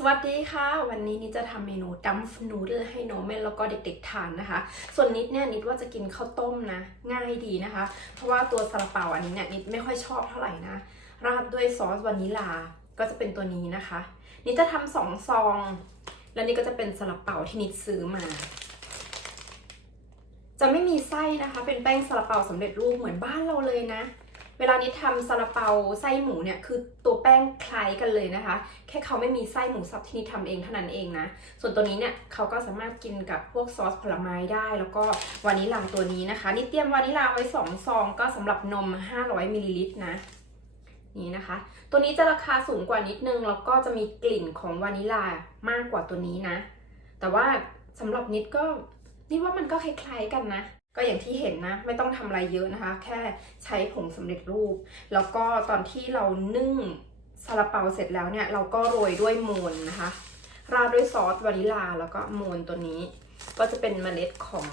สวัสดีค่ะ วันนี้นิดจะทำเมนูดัมฟนูเดให้น้องเมนแล้วก็เด็กๆทานนะคะ ส่วนนิดเนี่ยนิดว่าจะกินข้าวต้มนะ ง่ายดีนะคะ เพราะว่าตัวซาลาเปาอันนี้เนี่ยนิดไม่ค่อยชอบเท่าไหร่นะ ราดด้วยซอสวานิลาก็จะเป็นตัวนี้นะคะ นิดจะทำสองซอง แล้วนี่ก็จะเป็นซาลาเปาที่นิดซื้อมา จะไม่มีไส้นะคะ เป็นแป้งซาลาเปาสำเร็จรูปเหมือนบ้านเราเลยนะ เวลานี้ทำซาลาเปาไส้หมูเนี่ยคือตัวแป้งคล้ายกันเลยนะคะ แค่เขาไม่มีไส้หมูสับที่นี่ทำเองเท่านั้นเองนะ ส่วนตัวนี้เนี่ยเขาก็สามารถกินกับพวกซอสผลไม้ได้ แล้วก็วานิลาตัวนี้นะคะ นี่เตรียมวานิลาไว้2ซองก็สำหรับนม 500มิลลิลิตรนะนี่นะคะ ตัวนี้จะราคาสูงกว่านิดนึง แล้วก็จะมีกลิ่นของวานิลามากกว่าตัวนี้นะ แต่ว่าสำหรับนิดก็นี่ว่ามันก็คล้ายๆกันนะ ก็อย่างที่เห็นนะ ไม่ต้องทำอะไรเยอะนะคะ แค่ใช้ผงสำเร็จรูป แล้วก็ตอนที่เรานึ่งซาลาเปาเสร็จแล้วเนี่ย เราก็โรยด้วยโมนนะคะ ราดด้วยซอสวานิลาแล้วก็โมนตัวนี้ ก็จะเป็นเมล็ดของ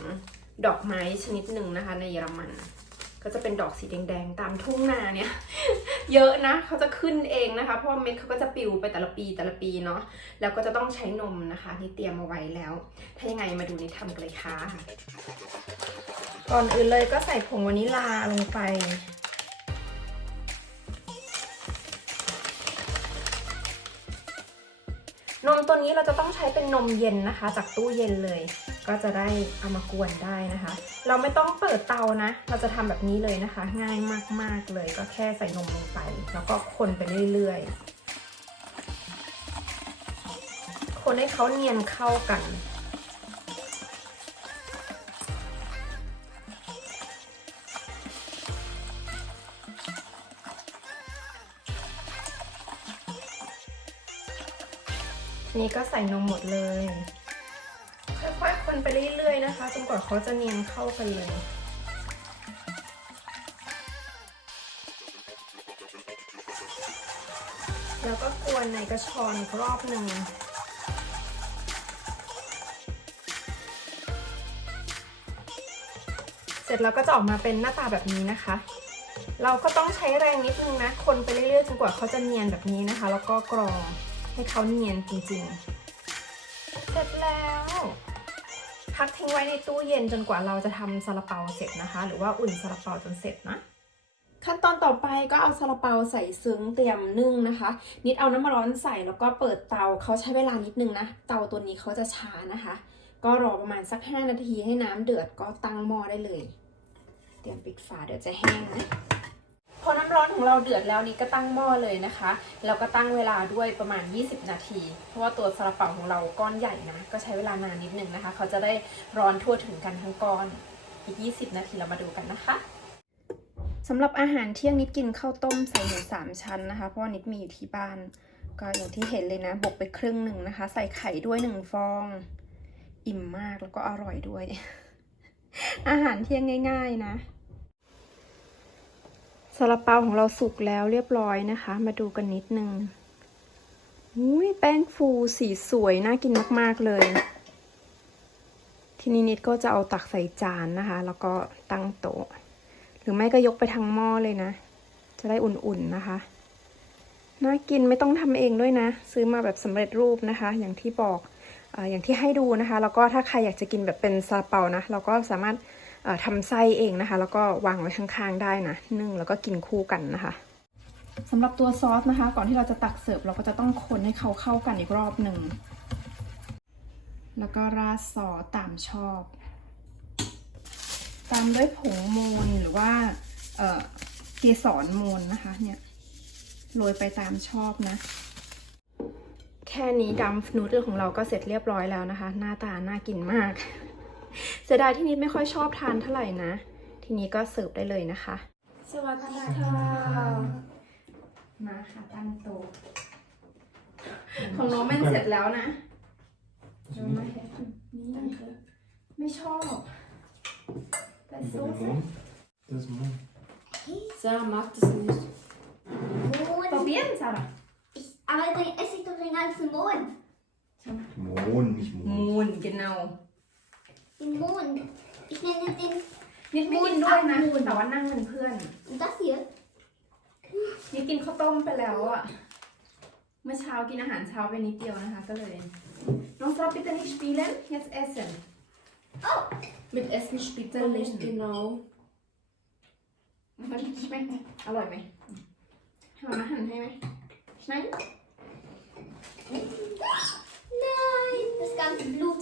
ดอกไม้ชนิดหนึ่งนะคะ ในเยอรมัน ก็จะเป็นดอกสีแดงๆ ตามทุ่งนาเนี่ย เยอะนะเขาจะขึ้นเองนะคะ เพราะเม็ดเขาก็จะปลิวไปแต่ละปีแต่ละปีเนาะแล้วก็จะต้องใช้นมนะคะ ที่เตรียมเอาไว้แล้ว ถ้ายังไงมาดูนิดทำกันเลยค่ะ ก่อนอื่นเลยก็ใส่ผงวานิลาลงไป นมตัวนี้เราจะต้องใช้เป็นนมเย็นนะคะ จากตู้เย็นเลย ก็จะได้เอามากวนได้นะคะ เราไม่ต้องเปิดเตานะ เราจะทำแบบนี้เลยนะคะ ง่ายมากๆเลย ก็แค่ใส่นมลงไป แล้วก็คนไปเรื่อยๆ คนให้เขาเนียนเข้ากัน นี้ก็ใส่นมหมดเลย ค่อยๆคนไปเรื่อยๆนะคะจนกว่าเขาจะเนียนเข้ากันเลยแล้วก็กวนในกระชอนรอบหนึ่งเสร็จแล้วก็จะออกมาเป็นหน้าตาแบบนี้นะคะ เราก็ต้องใช้แรงนิดนึงนะ คนไปเรื่อยๆจนกว่าเขาจะเนียนแบบนี้นะคะ แล้วก็กรอง ให้เขาเนียนจริงๆ เสร็จแล้ว พักทิ้งไว้ในตู้เย็นจนกว่าเราจะทำซาลาเปาเสร็จนะคะ หรือว่าอุ่นซาลาเปาจนเสร็จนะขั้นตอนต่อไปก็เอาซาลาเปาใส่ซึ้งเตรียมนึ่งนะคะ นิดเอาน้ำร้อนใส่แล้วก็เปิดเตาเขาใช้เวลานิดนึงนะ เตาตัวนี้เขาจะช้านะคะ ก็รอประมาณสัก 5 นาทีให้น้ำเดือดก็ตั้งหม้อได้เลย เตรียมปิดฝาเดี๋ยวจะแห้งนะ พอน้ำร้อนของเราเดือดแล้วนี่ก็ตั้งหม้อเลยนะคะ แล้วก็ตั้งเวลาด้วยประมาณ 20 นาที เพราะว่าตัวซาลาเปาของเราก้อนใหญ่นะ ก็ใช้เวลานานนิดนึงนะคะ เขาจะได้ร้อนทั่วถึงกันทั้งก้อน อีก 20 นาทีเรามาดูกันนะคะสำหรับอาหารเที่ยงนิดกินข้าวต้มใส่หมูสามชั้นนะคะ เพราะว่านิดมีอยู่ที่บ้าน ก็อย่างที่เห็นเลยนะ บกไปครึ่งหนึ่งนะคะ ใส่ไข่ด้วยหนึ่งฟอง อิ่มมากแล้วก็อร่อยด้วย อาหารเที่ยงง่าย ๆ นะ ซาลาเปาของเราสุกแล้วเรียบร้อยนะคะ มาดูกันนิดนึงอุ้ยแป้งฟูสีสวย น่ากินมาก ๆ เลย ทีนี้นิดก็จะเอาตักใส่จานนะคะ แล้วก็ตั้งโต๊ะ หรือไม่ก็ยกไปทางหม้อเลยนะ จะได้อุ่น ๆ นะคะ น่ากินไม่ต้องทำเองด้วยนะ ซื้อมาแบบสำเร็จรูปนะคะ อย่างที่บอกออย่างที่ให้ดูนะคะ แล้วก็ถ้าใครอยากจะกินแบบเป็นซาลาเปานะ เราก็สามารถ ทำไส้เองนะคะ แล้วก็วางไว้ข้างๆได้นะนึ่งแล้วก็กินคู่กันนะคะสำหรับตัวซอสนะคะ ก่อนที่เราจะตักเสิร์ฟเราก็จะต้องคนให้เขาเข้ากันอีกรอบหนึ่งแล้วก็ราดซอสตามชอบ ตามด้วยผงมูนหรือว่าเอ่อเกสรมูนนะคะเนี่ยโรยไปตามชอบนะ แค่นี้ดัมฟนูดลของเราก็เสร็จเรียบร้อยแล้วนะคะ หน้าตาน่ากินมาก เสียดายที่นิดไม่ค่อยชอบทานเท่าไหร่นะ ทีนี้ก็เสิร์ฟได้เลยนะคะ สวัสดีค่ะ มาค่ะตั้งโต๊ะของน้องแม่นเสร็จแล้วนะเดี๋ยวมาเห็นนี่ไม่ชอบ แต่ซุป Warum? Das Mann. Sarah mag das nicht. Mond. Probieren, Sarah. Ich, aber dann esse ich doch den ganzen Mond. Mond, nicht Mond. Moon genau Den Mond. Ich nenne den. นิดไม่กินด้วยนะแต่ว่านั่งเป็นเพื่อน Und das hier? นิดกินข้าวต้มไปแล้วอะเมื่อเช้ากินอาหารเช้าไปนิดเดียวนะคะ ก็เลยน้องสลับ bitte nicht spielen jetzt essen Mit Essen spielt man nicht genau. มันใช่ไหมอร่อยไหมให้มามาหั่นให้ไหมใช่ Nein, das ganze Blut.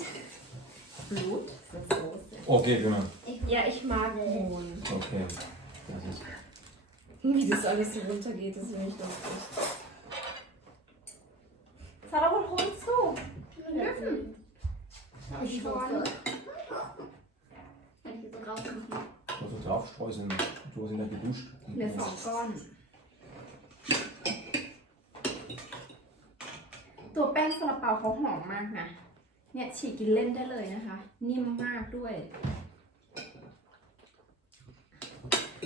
Blut das Soße Okay, genau. Ja, ich mag Mohn. Okay. Das ist. Wie das alles so runtergeht, das will ich doch nicht. สารพัดคนสู้ Löffel. Hab ich Schorle. Kann ich jetzt rausmachen? Du musst drauf streuseln. Du hast ihn nicht geduscht. เหลือสองก้อนตัวแป้งซาลาเปาเขาหอมมากนะ เนี่ยฉีกกินเล่นได้เลยนะคะ นิ่มมากด้วย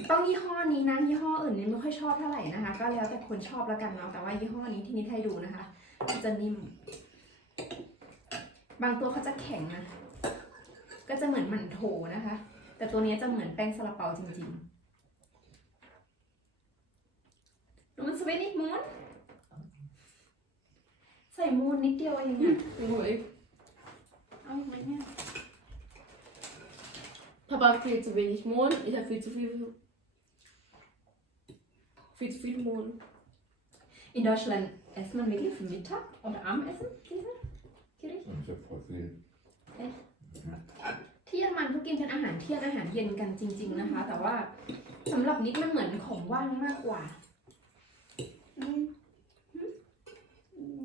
ต้องยี่ห้อนี้นะยี่ห้ออื่นเนี่ยไม่ค่อยชอบเท่าไหร่นะคะ ก็แล้วแต่คนชอบแล้วกันเนาะแต่ว่ายี่ห้อนี้ที่นิดให้ดูนะคะมันจะนิ่ม บางตัวเขาจะแข็งนะก็จะเหมือนหมันโถนะคะ แต่ตัวนี้จะเหมือนแป้งซาลาเปาจริงๆดูมันสเวนิดมูนใส่มูนนิดเดียวเองอะ Ruhig. เอา อีกไหมเนี่ย Papa hat viel zu wenig Mohn, ich habe viel zu viel. Viel zu viel Mohn. In Deutschland isst man wirklich für Mittag oder Abendessen diese Gericht? Das ist ja voll viel. ที่เยอรมันเขากินเป็นอาหารเที่ยงอาหารเย็นกันจริง ๆนะคะ แต่ว่าสำหรับนิดมันเหมือนของว่างมากกว่า Hm.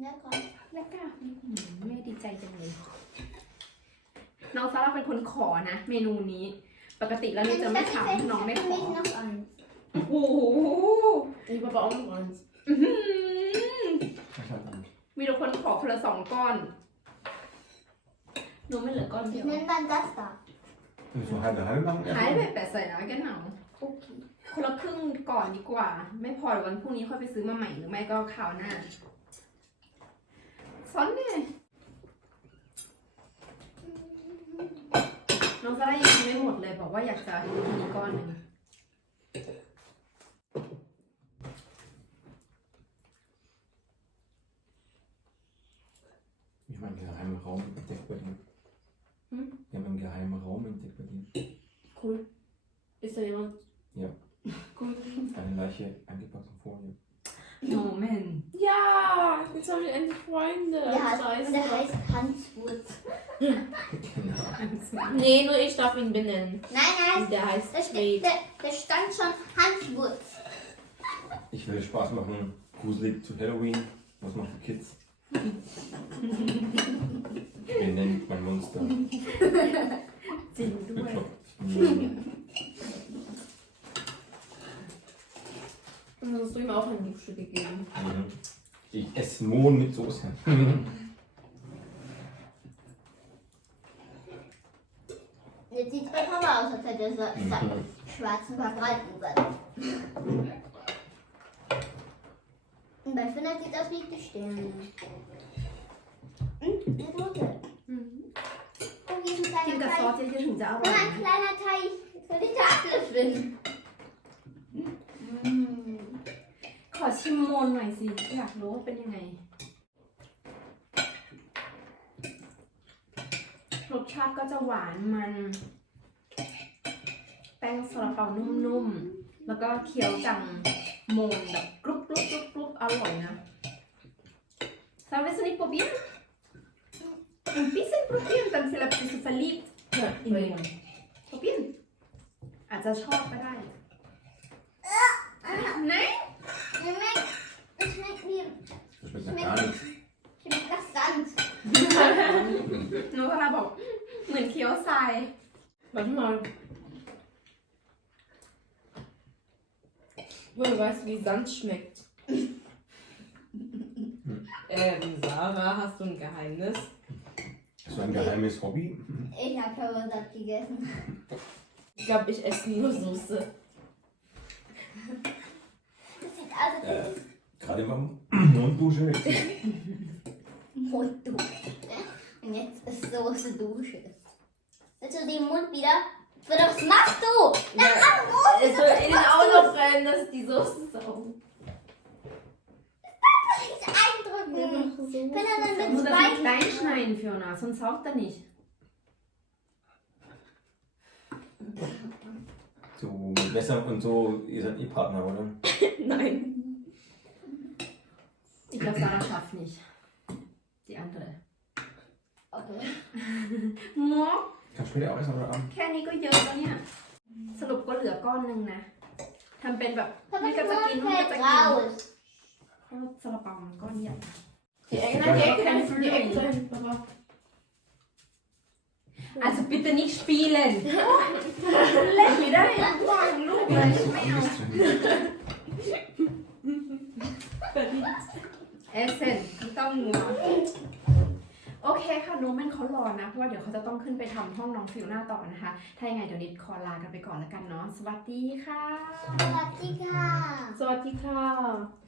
Lecker. แล้วก็อืมแม่ดีใจจังเลย น้องซาร่าเป็นคนขอนะ เมนูนี้ ปกติแล้วนี่จะไม่ถามน้องไม่ข Für อ mich noch eins. โอ้โห Ich habe aber auch noch eins. อื้อหือ Das ist halt gut. มีแต่คนขอคนละสองก้อนหนูไม่เหลือก้อนเดี Ich ยว nehme dann das da. Willst du halbe halbe machen? หายไป erstmal? แปดใส่แล้วกันหนาว Okay. คนละครึ่งก่อนดีกว่า ไม่พอเดี๋ยววันพรุ่งนี้ค่อยไปซื้อมาใหม่หรือไม่ก็คราวหน้าซ้อนเนี่ย น้องซาร่ายังกินไม่หมดเลยบอกว่าอยากจะกินอีกก้อนหนึ่ง Ich habe einen geheimen Raum entdeckt bei dir. Hm? Wir haben einen geheimen Raum entdeckt bei dir. Cool. Ist da jemand? Ja. Cool. Eine Leiche eingepackt in Folie. Moment. Ja, jetzt haben wir endlich Freunde. Ja, das heißt, der heißt Hanswurz. genau. Nee, nur ich darf ihn benennen. Nein, nein. Der heißt der, Schmied. Der, der stand schon Hans Wurz. Ich will Spaß machen. Gruselig zu Halloween. Was machen die Kids? Wer nennt mein Monster? Den du. Und hast du ihm auch ein Buchstück gegeben. Mhm. Ich esse Mohn mit Soße. Jetzt sieht es bei Papa aus, als hätte er so Mhm. einen schwarzen Quadratüber. Und bei Finn sieht es aus wie die Sterne. Und eine Rote. อืม Oh, hier ist กิน ein กับ kleiner ซอส Teich. เยอะๆถึงจะอร่อย Und ein kleiner Teich für die Tafeln. Mm. ขอ ชิมโมนหน่อยสิ อยากรู้ว่าเป็นยังไง รสชาติก็จะหวานมัน แป้งสาลาเปานุ่มๆ แล้วก็เคี้ยวจังโมนแบบกรุบๆๆอร่อยนะ Sabes un hipo bien? Empiecen por bien, tan se la piso feliz. อินเดีย Por bien. อาจจะชอบก็ได้ไหน es schmeckt wie, Das schmeckt nach gar nichts. schmeckt nach Sand. น้องกระบอกเหมือนเคี้ยวทราย Warte mal. Woher weißt du, wie Sand schmeckt? ähm, Sarah, hast du ein Geheimnis? Hast du ein geheimes Hobby? Ich habe Körpersand gegessen. Ich glaube, ich esse nur Soße. Das sieht aus, als hätte Äh, gerade beim Monddusche. Munddusche. Und jetzt ist Soße Dusche. Willst du den Mund wieder? Was machst du? Na, am Mund! Es soll innen auch noch rein, dass die Soße saugen. eindrücken. Ich bin dann Du musst das zwei. nicht klein schneiden, Fiona, sonst saugt er nicht. So, mit Messer und so, ihr seid eh Partner, oder? Nein. Ich glaube, Sarah schafft nicht. Die andere. Okay. หมอ Kannst du später auch essen oder abend? แค่นี้ก็เยอะแล้วเนี่ย สรุปก็เหลือก้อนหนึ่งนะทำเป็นแบบ Aber นี่ก็จะกิน nur นี่ก็ fällt จะกิน raus. เพราะซาลาเปามันก้อนใหญ่ Die Ecke, nein, die Ecke, dahin, die Ecke dahin, Papa. Also bitte nicht spielen เ เลย So ไม่เอา alles drin. เอเซนไม่ต้องงัวโอเคค่ะโนแมนเขารอนะ เพราะว่าเดี๋ยวเขาจะต้องขึ้นไปทำห้องน้องฟิวหน้าต่อนะคะ ถ้ายังไงเดี๋ยวนิดขอลากันไปก่อนแล้วกันเนาะสวัสดีค่ะ Latika. สวัสดีค่ะ